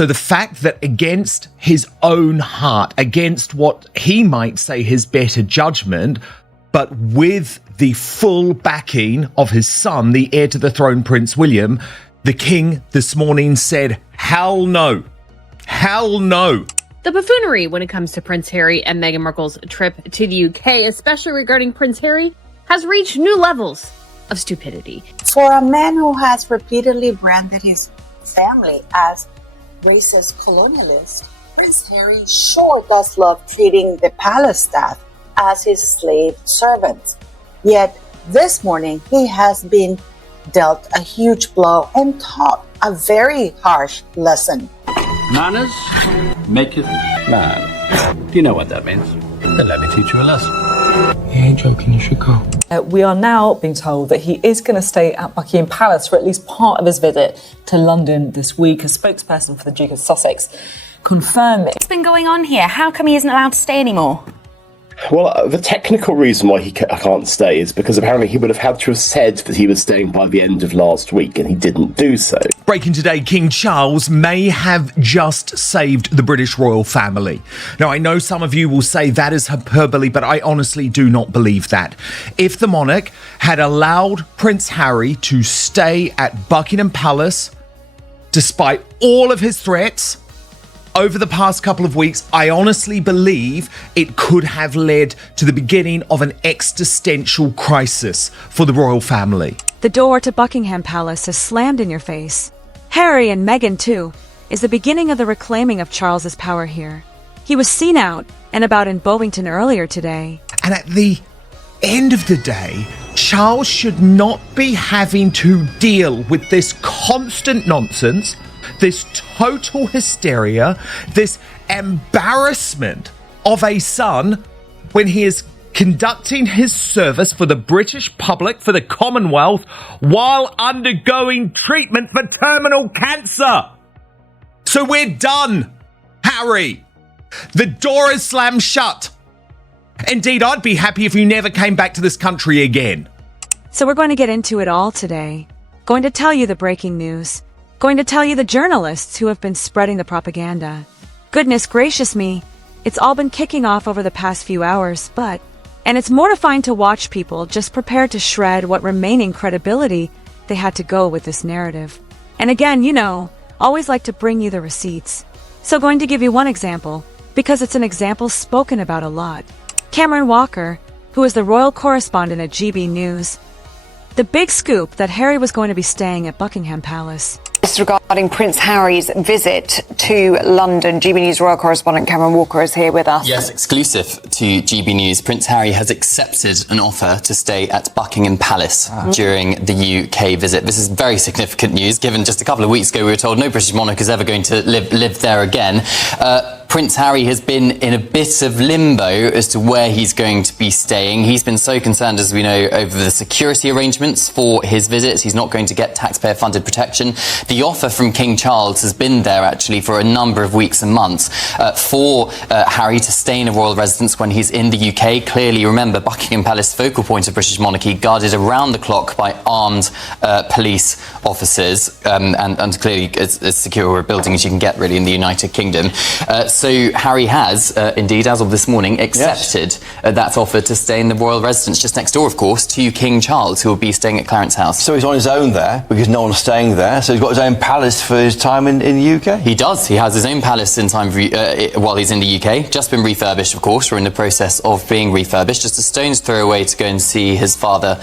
So the fact that against his own heart, against what he might say his better judgment, but with the full backing of his son, the heir to the throne, Prince William, the king this morning said, hell no. Hell no. The buffoonery when it comes to Prince Harry and Meghan Markle's trip to the UK, especially regarding Prince Harry, has reached new levels of stupidity. For a man who has repeatedly branded his family as racist colonialist, Prince Harry sure does love treating the palace staff as his slave servants. Yet this morning he has been dealt a huge blow and taught a very harsh lesson. Manners maketh man. Do you know what that means? Then let me teach you a lesson. You ain't joking, you should go. We are now being told that he is going to stay at Buckingham Palace for at least part of his visit to London this week. A spokesperson for the Duke of Sussex confirmed it. What's been going on here? How come he isn't allowed to stay anymore? Well, the technical reason why he can't stay is because apparently he would have had to have said that he was staying by the end of last week, and he didn't do so. Breaking today, King Charles may have just saved the British royal family. Now, I know some of you will say that is hyperbole, but I honestly do not believe that. If the monarch had allowed Prince Harry to stay at Buckingham Palace, despite all of his threats, over the past couple of weeks, I honestly believe it could have led to the beginning of an existential crisis for the royal family. The door to Buckingham Palace is slammed in your face. Harry and Meghan, too, is the beginning of the reclaiming of Charles's power here. He was seen out and about in Bovington earlier today. And at the end of the day, Charles should not be having to deal with this constant nonsense, this total hysteria, this embarrassment of a son when he is conducting his service for the British public, for the Commonwealth, while undergoing treatment for terminal cancer. So we're done, Harry. The door is slammed shut. Indeed, I'd be happy if you never came back to this country again. So we're going to get into it all today. Going to tell you the breaking news. Going to tell you the journalists who have been spreading the propaganda. Goodness gracious me, it's all been kicking off over the past few hours, and it's mortifying to watch people just prepared to shred what remaining credibility they had to go with this narrative. And again, always like to bring you the receipts. So going to give you one example, because it's an example spoken about a lot. Cameron Walker, who is the royal correspondent at GB News. The big scoop that Harry was going to be staying at Buckingham Palace. Regarding Prince Harry's visit to London, GB News royal correspondent Cameron Walker is here with us. Yes, exclusive to GB News. Prince Harry has accepted an offer to stay at Buckingham Palace during the UK visit. This is very significant news, given just a couple of weeks ago we were told no British monarch is ever going to live there again. Prince Harry has been in a bit of limbo as to where he's going to be staying. He's been so concerned, as we know, over the security arrangements for his visits. He's not going to get taxpayer-funded protection. The offer from King Charles has been there, actually, for a number of weeks and months for Harry to stay in a royal residence when he's in the UK. Clearly, remember, Buckingham Palace, focal point of British monarchy, guarded around the clock by armed police officers, and clearly as secure a building as you can get, really, in the United Kingdom. So Harry has, indeed, as of this morning, accepted that offer to stay in the royal residence just next door, of course, to King Charles, who will be staying at Clarence House. So he's on his own there, because no one's staying there, so he's got his own palace for his time in the UK? He does. He has his own palace in time while he's in the UK. Just been refurbished, of course. We're in the process of being refurbished. Just a stone's throw away to go and see his father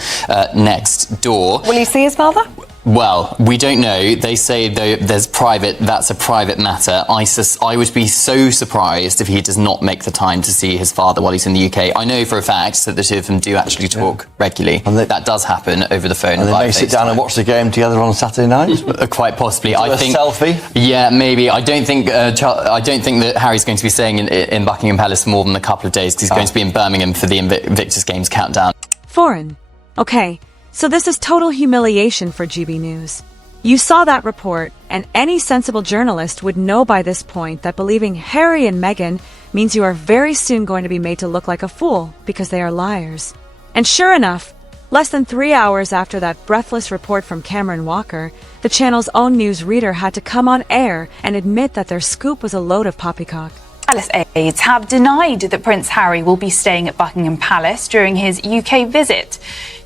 next door. Will he see his father? Well, we don't know. They say that's a private matter. I would be so surprised if he does not make the time to see his father while he's in the UK. I know for a fact that the two of them do actually talk regularly. And that does happen over the phone. And they may sit down and watch the game together on Saturday night? Quite possibly. I think a selfie? Yeah, maybe. I don't think that Harry's going to be staying in Buckingham Palace for more than a couple of days, because he's going to be in Birmingham for the Invictus Games countdown. Foreign. Okay. So this is total humiliation for GB News. You saw that report, and any sensible journalist would know by this point that believing Harry and Meghan means you are very soon going to be made to look like a fool because they are liars. And sure enough, Less than 3 hours after that breathless report from Cameron Walker, the channel's own newsreader had to come on air and admit that their scoop was a load of poppycock. Palace aides have denied that Prince Harry will be staying at Buckingham Palace during his UK visit.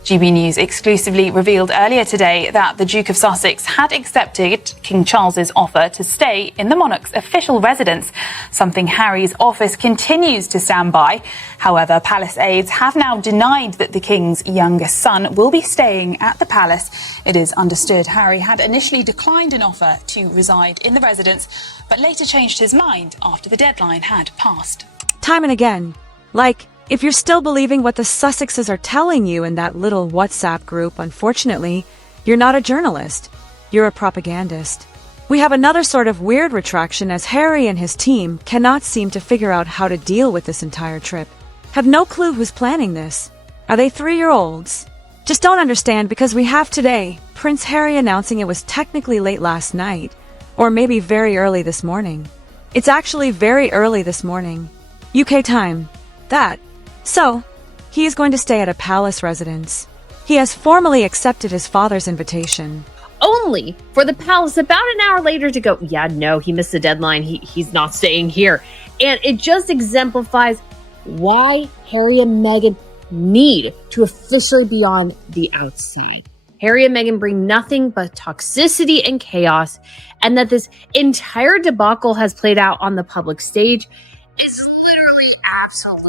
GB News exclusively revealed earlier today that the Duke of Sussex had accepted King Charles's offer to stay in the monarch's official residence, something Harry's office continues to stand by. However, palace aides have now denied that the king's youngest son will be staying at the palace. It is understood Harry had initially declined an offer to reside in the residence, but later changed his mind after the deadline had passed. Time and again. Like, if you're still believing what the Sussexes are telling you in that little WhatsApp group, unfortunately, you're not a journalist. You're a propagandist. We have another sort of weird retraction as Harry and his team cannot seem to figure out how to deal with this entire trip. Have no clue who's planning this. Are they 3-year-olds? Just don't understand because we have today Prince Harry announcing it was technically late last night, or maybe very early this morning. It's actually very early this morning. UK time. So, he is going to stay at a palace residence. He has formally accepted his father's invitation. Only for the palace about an hour later to go, yeah, no, he missed the deadline. He's not staying here. And it just exemplifies why Harry and Meghan need to officially be on the outside. Harry and Meghan bring nothing but toxicity and chaos, and that this entire debacle has played out on the public stage is literally absolutely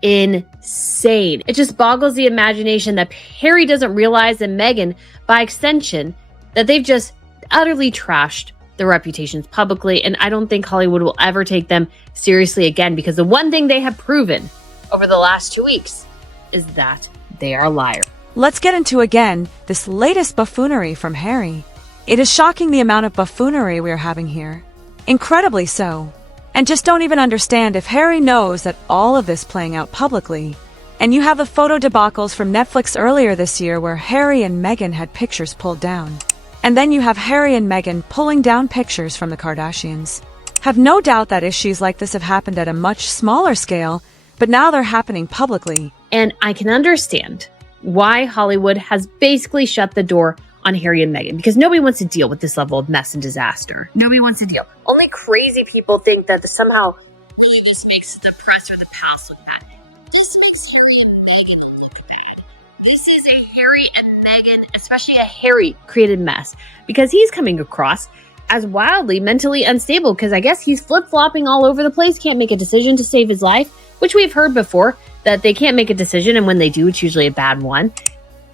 insane. It just boggles the imagination that Harry doesn't realize, and Meghan, by extension, that they've just utterly trashed their reputations publicly, and I don't think Hollywood will ever take them seriously again, because the one thing they have proven over the last 2 weeks is that they are liars. Let's get into again this latest buffoonery from Harry. It is shocking the amount of buffoonery we are having here. Incredibly so. And just don't even understand if Harry knows that all of this playing out publicly. And you have the photo debacles from Netflix earlier this year where Harry and Meghan had pictures pulled down. And then you have Harry and Meghan pulling down pictures from the Kardashians. Have no doubt that issues like this have happened at a much smaller scale, but now they're happening publicly. And I can understand why Hollywood has basically shut the door on Harry and Meghan, because nobody wants to deal with this level of mess and disaster. Nobody wants to deal. Only crazy people think that somehow this makes the press or the palace look bad. This makes Harry and Meghan look bad. This is a Harry and Meghan, especially a Harry created mess, because he's coming across as wildly mentally unstable, because I guess he's flip-flopping all over the place, can't make a decision to save his life, which we've heard before, that they can't make a decision, and when they do, it's usually a bad one.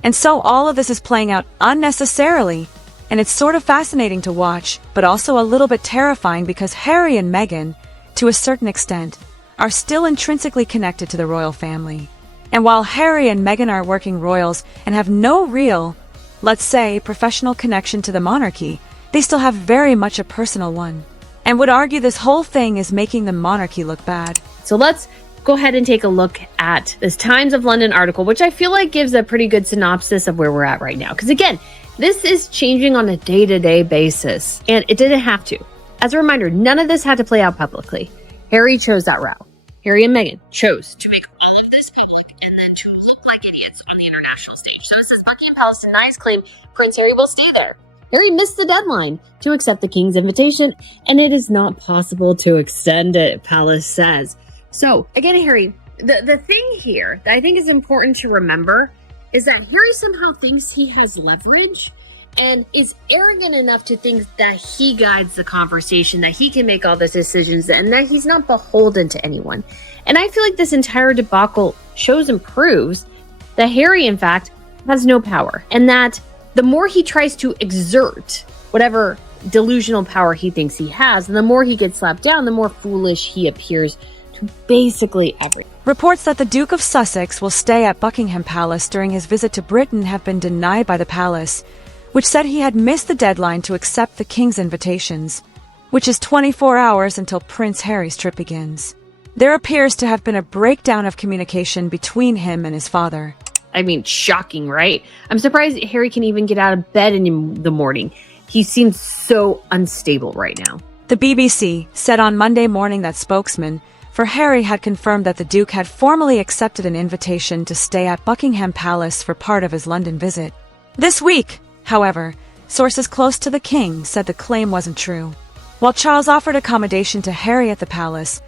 And so all of this is playing out unnecessarily, and it's sort of fascinating to watch, but also a little bit terrifying because Harry and Meghan, to a certain extent, are still intrinsically connected to the royal family. And while Harry and Meghan are working royals and have no real, let's say, professional connection to the monarchy, they still have very much a personal one, and would argue this whole thing is making the monarchy look bad. So let's go ahead and take a look at this Times of London article, which I feel like gives a pretty good synopsis of where we're at right now. Because again, this is changing on a day-to-day basis, and it didn't have to. As a reminder, none of this had to play out publicly. Harry chose that route. Harry and Meghan chose to make all of this public and then to look like idiots on the international stage. So it says Buckingham Palace denies claim Prince Harry will stay there. Harry missed the deadline to accept the king's invitation, and it is not possible to extend it, Palace says. So, again, Harry, the thing here that I think is important to remember is that Harry somehow thinks he has leverage and is arrogant enough to think that he guides the conversation, that he can make all those decisions, and that he's not beholden to anyone. And I feel like this entire debacle shows and proves that Harry, in fact, has no power, and that the more he tries to exert whatever delusional power he thinks he has, and the more he gets slapped down, the more foolish he appears to basically everything. Reports that the Duke of Sussex will stay at Buckingham Palace during his visit to Britain have been denied by the palace, which said he had missed the deadline to accept the king's invitations, which is 24 hours until Prince Harry's trip begins. There appears to have been a breakdown of communication between him and his father. I mean, shocking, right? I'm surprised Harry can even get out of bed in the morning. He seems so unstable right now. The BBC said on Monday morning that spokesman for Harry had confirmed that the Duke had formally accepted an invitation to stay at Buckingham Palace for part of his London visit. This week, however, sources close to the king said the claim wasn't true. While Charles offered accommodation to Harry at the palace,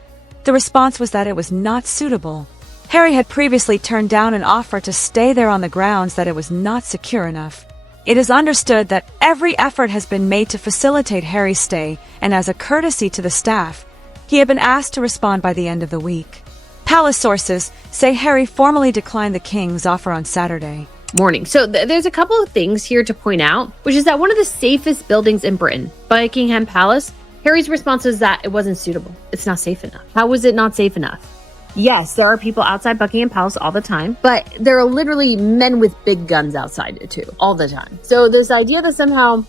the response was that it was not suitable. Harry had previously turned down an offer to stay there on the grounds that it was not secure enough. It is understood that every effort has been made to facilitate Harry's stay, and as a courtesy to the staff, he had been asked to respond by the end of the week. Palace sources say Harry formally declined the king's offer on Saturday morning. So there's a couple of things here to point out, which is that one of the safest buildings in Britain, Buckingham Palace, Harry's response was that it wasn't suitable. It's not safe enough. How was it not safe enough? Yes, there are people outside Buckingham Palace all the time, but there are literally men with big guns outside it too, all the time. So this idea that somehow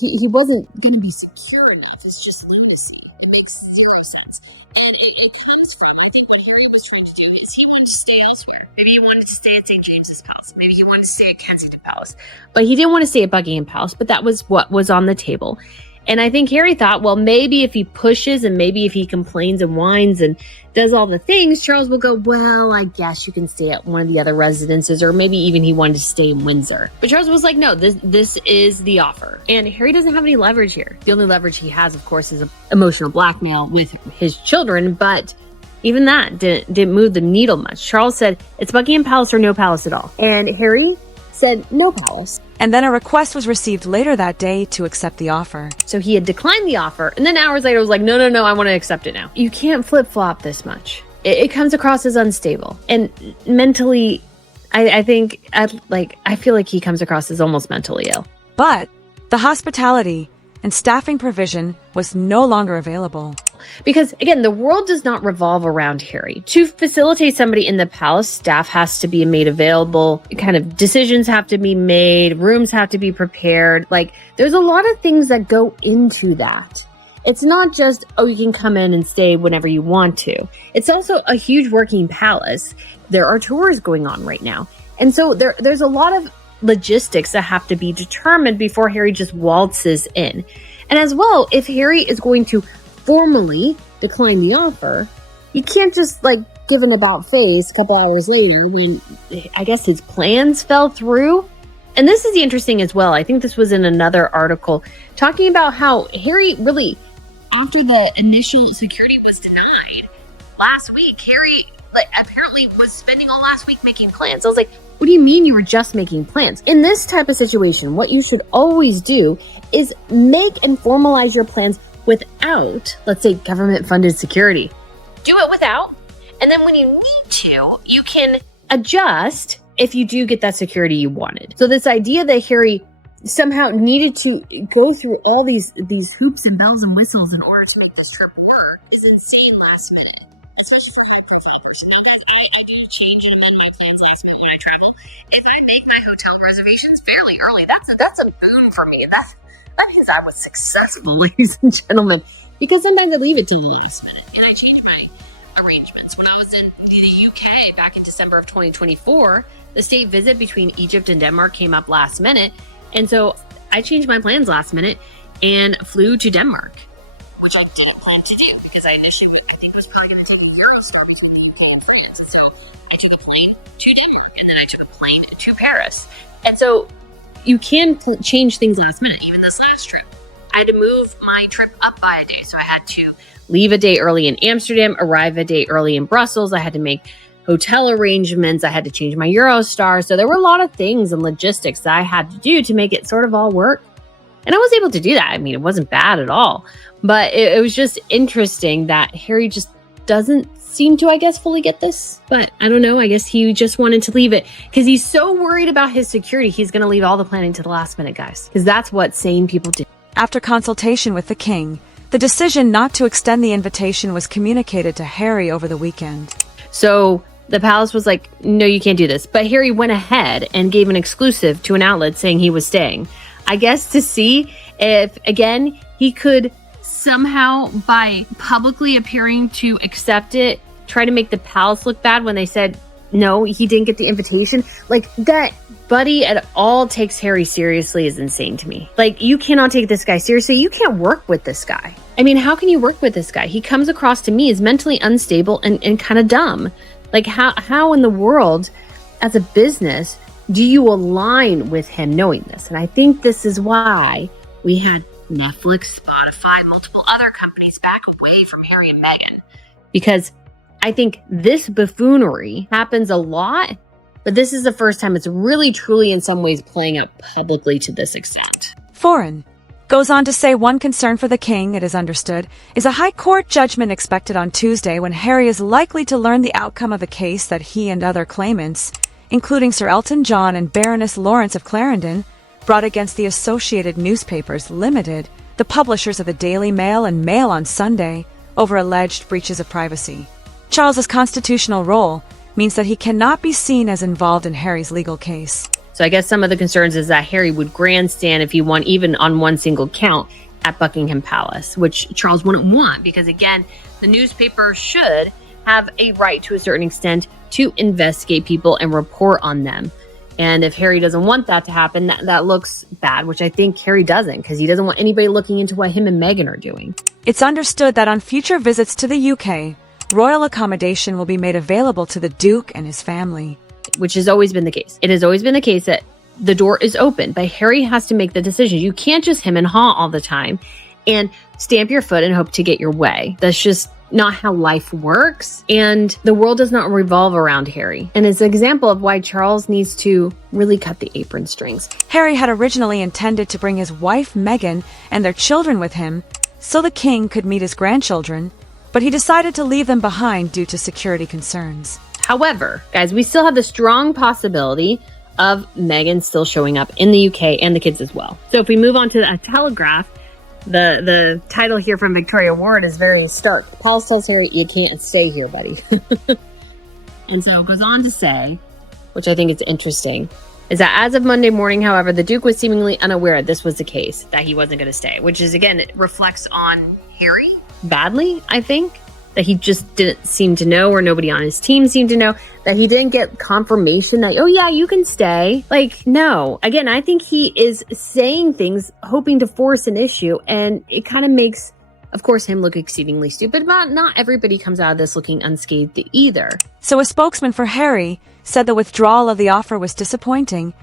he wasn't going to be secure enough is just lunacy. It makes zero sense. And it comes from, I think what Harry was trying to do is he wanted to stay elsewhere. Maybe he wanted to stay at St. James's Palace. Maybe he wanted to stay at Kensington Palace. But he didn't want to stay at Buckingham Palace, but that was what was on the table. And I think Harry thought, well, maybe if he pushes and maybe if he complains and whines and does all the things, Charles will go, well, I guess you can stay at one of the other residences, or maybe even he wanted to stay in Windsor. But Charles was like, no, this is the offer. And Harry doesn't have any leverage here. The only leverage he has, of course, is emotional blackmail with his children. But even that didn't move the needle much. Charles said, it's Buckingham Palace or no palace at all. And Harry said, no palace. And then a request was received later that day to accept the offer. So he had declined the offer, and then hours later was like, no, I want to accept it now. You can't flip-flop this much. It comes across as unstable. And mentally, I feel like he comes across as almost mentally ill. But the hospitality and staffing provision was no longer available. Because, again, the world does not revolve around Harry. To facilitate somebody in the palace, staff has to be made available, kind of decisions have to be made, rooms have to be prepared. Like, there's a lot of things that go into that. It's not just, oh, you can come in and stay whenever you want to. It's also a huge working palace. There are tours going on right now. And so there's a lot of logistics that have to be determined before Harry just waltzes in. And as well, if Harry is going to formally decline the offer, you can't just give an about face a couple hours later when I guess his plans fell through. And this is interesting as well. I think this was in another article talking about how Harry really, after the initial security was denied last week, Harry apparently was spending all last week making plans. I was like, what do you mean you were just making plans? In this type of situation, what you should always do is make and formalize your plans without, let's say, government-funded security. Do it without, and then when you need to, you can adjust if you do get that security you wanted. So this idea that Harry somehow needed to go through all these hoops and bells and whistles in order to make this trip work is insane last minute. Especially for him, I do change and amend my plans last minute when I travel. If I make my hotel reservations fairly early, that's a boon for me. That means I was successful, ladies and gentlemen, because sometimes I leave it to the last minute and I change my arrangements. When I was in the UK back in December of 2024, the state visit between Egypt and Denmark came up last minute. And so I changed my plans last minute and flew to Denmark, which I didn't plan to do because I initially, I think, was probably going to take a Eurostar between the UK and France. So I took a plane to Denmark and then I took a plane to Paris. And so you can change things last minute. Even this last trip, I had to move my trip up by a day. So I had to leave a day early in Amsterdam, arrive a day early in Brussels. I had to make hotel arrangements. I had to change my Eurostar. So there were a lot of things and logistics that I had to do to make it sort of all work. And I was able to do that. I mean, it wasn't bad at all. But it was just interesting that Harry just doesn't seem to, I guess, fully get this. But I don't know. I guess he just wanted to leave it because he's so worried about his security. He's going to leave all the planning to the last minute, guys, because that's what sane people do. After consultation with the king, the decision not to extend the invitation was communicated to Harry over the weekend. So the palace was like, no, you can't do this. But Harry went ahead and gave an exclusive to an outlet saying he was staying. I guess to see if, again, he could somehow, by publicly appearing to accept it, try to make the palace look bad when they said, no, he didn't get the invitation. Like, that Buddy at all takes Harry seriously is insane to me. Like, you cannot take this guy seriously. You can't work with this guy. I mean, how can you work with this guy? He comes across to me as mentally unstable and kind of dumb. Like, how in the world, as a business, do you align with him knowing this? And I think this is why we had Netflix, Spotify, multiple other companies back away from Harry and Meghan. Because I think this buffoonery happens a lot, but this is the first time it's really, truly, in some ways, playing out publicly to this extent. Foreign goes on to say one concern for the king, it is understood, is a high court judgment expected on Tuesday when Harry is likely to learn the outcome of a case that he and other claimants, including Sir Elton John and Baroness Lawrence of Clarendon, brought against the Associated Newspapers Limited, the publishers of the Daily Mail and Mail on Sunday, over alleged breaches of privacy. Charles's constitutional role means that he cannot be seen as involved in Harry's legal case. So I guess some of the concerns is that Harry would grandstand if he won even on one single count at Buckingham Palace, which Charles wouldn't want because, again, the newspaper should have a right to a certain extent to investigate people and report on them. And if Harry doesn't want that to happen, that looks bad, which I think Harry doesn't, because he doesn't want anybody looking into what him and Meghan are doing. It's understood that on future visits to the UK, royal accommodation will be made available to the Duke and his family. Which has always been the case. It has always been the case that the door is open, but Harry has to make the decision. You can't just him and haw all the time and stamp your foot and hope to get your way. That's just not how life works. And the world does not revolve around Harry. And it's an example of why Charles needs to really cut the apron strings. Harry had originally intended to bring his wife Meghan and their children with him so the king could meet his grandchildren, but he decided to leave them behind due to security concerns. However, guys, we still have the strong possibility of Meghan still showing up in the UK and the kids as well. So if we move on to a Telegraph, the title here from Victoria Ward is very stark. Paul tells Harry, you can't stay here, buddy. And so it goes on to say, which I think is interesting, is that as of Monday morning, however, the Duke was seemingly unaware this was the case, that he wasn't going to stay, which is, again, it reflects on Harry badly, I think. That he just didn't seem to know, or nobody on his team seemed to know, that he didn't get confirmation that, oh yeah, you can stay. Like, no. Again, I think he is saying things, hoping to force an issue, and it kind of makes, of course, him look exceedingly stupid, but not everybody comes out of this looking unscathed either. So a spokesman for Harry said the withdrawal of the offer was disappointing,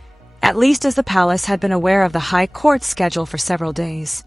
at least as the palace had been aware of the High Court's schedule for several days.